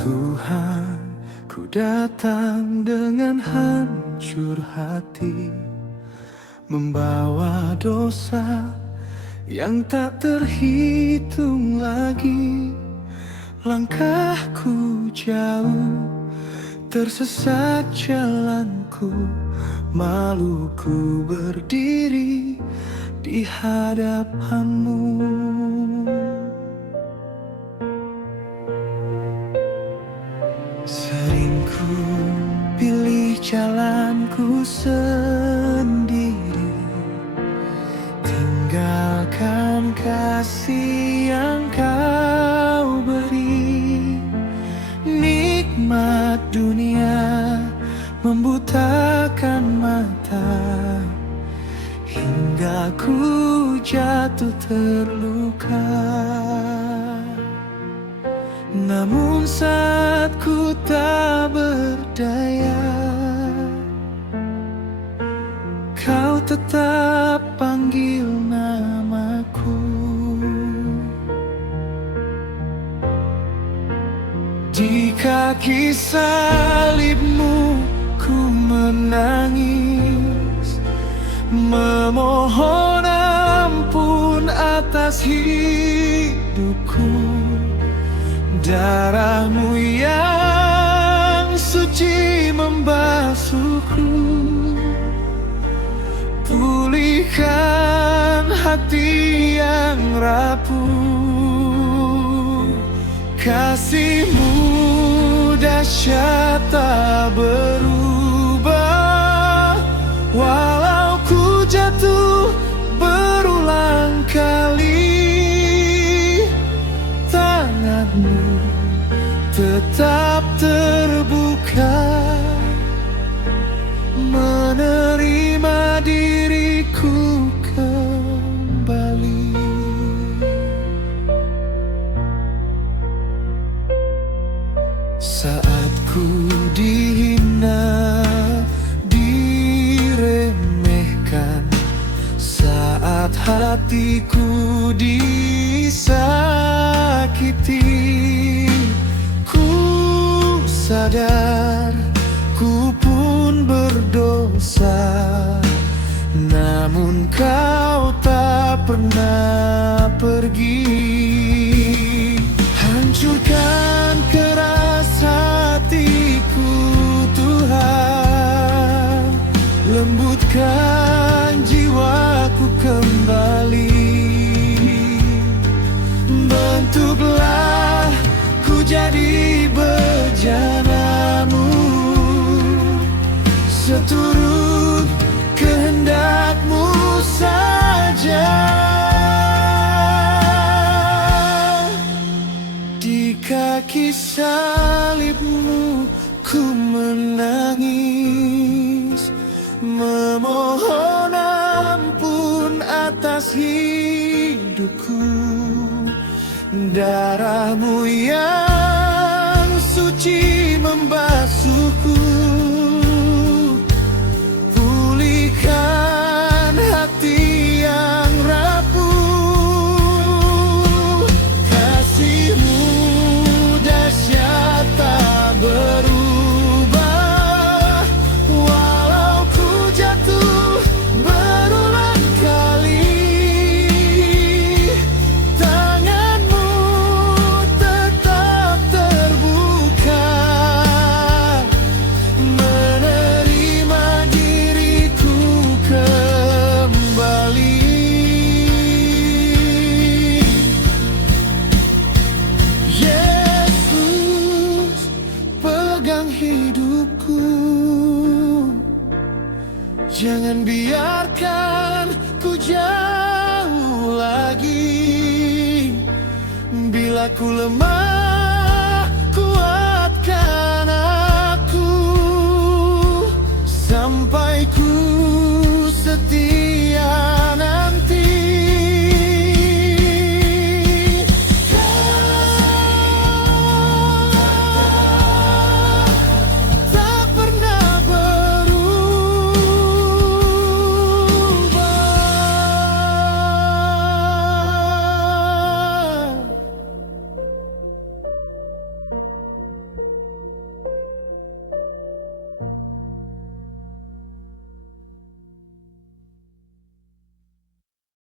Tuhan, ku datang dengan hancur hati, membawa dosa yang tak terhitung lagi. Langkahku jauh, tersesat jalanku, maluku berdiri di hadapanmu. Sering ku pilih jalanku sendiri, tinggalkan kasih yang kau beri. Nikmat dunia membutakan mata, hingga ku jatuh terluka. Namun saat ku tak berdaya, kau tetap panggil namaku. Di kaki salibmu ku menangis, memohon ampun atas hidupku. Darahmu yang suci membasuhku, pulihkan hati yang rapuh. Kasih-Mu dahsyat tak berubah, walau ku jatuh berulang kali. Tangan-Mu tetap terbuka, menerima diriku kembali. Saat ku dihina, diremehkan, saat hatiku disakiti, ku sadar ku pun berdosa. Namun Kau tak pernah pergi. Hancurkan keras hatiku Tuhan, lembutkan jiwaku kembali. Bentuklah ku jadi bejana-Mu, seturut kehendak-Mu saja. Di kaki salib-Mu ku menangis, memohon ampun atas hidupku. Darah-Mu yang suci membasuhku, pulihkan hati yang rapuh. Kasih-Mu dahsyat tak berubah, walau ku jatuh berulang kali. Tangan-Mu tetap terbuka, menerima diriku kembali. Yesus, pegang hidupku, jangan biarkan ku jauh lagi. Bila ku lemah,